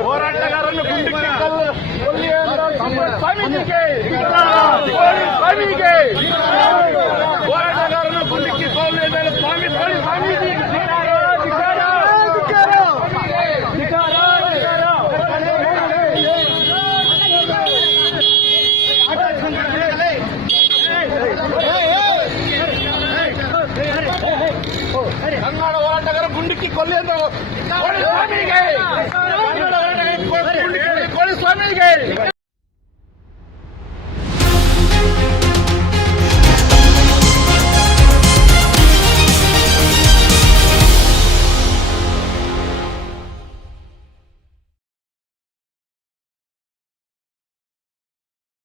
ಹೋರಾಟಗಾರನ್ನು ಹೋರಾಟಗಾರನ್ನು ಗುಂಡಿಕ್ಕಿ ಕೊಲ್ಲಿದ್ದಾರೆ ಸ್ವಾಮಿ ಸ್ವಾಮೀಜಿ ಕನ್ನಡ ಹೋರಾಟಗಾರ ಗುಂಡಿಕ್ಕಿ ಕೊಲ್ಲಿದ್ದಾರೆ ಸ್ವಾಮಿಗೆ, ಕನ್ನಡ ಹೋರಾಟಗಾರ ಸ್ವಾಮಿಗೆ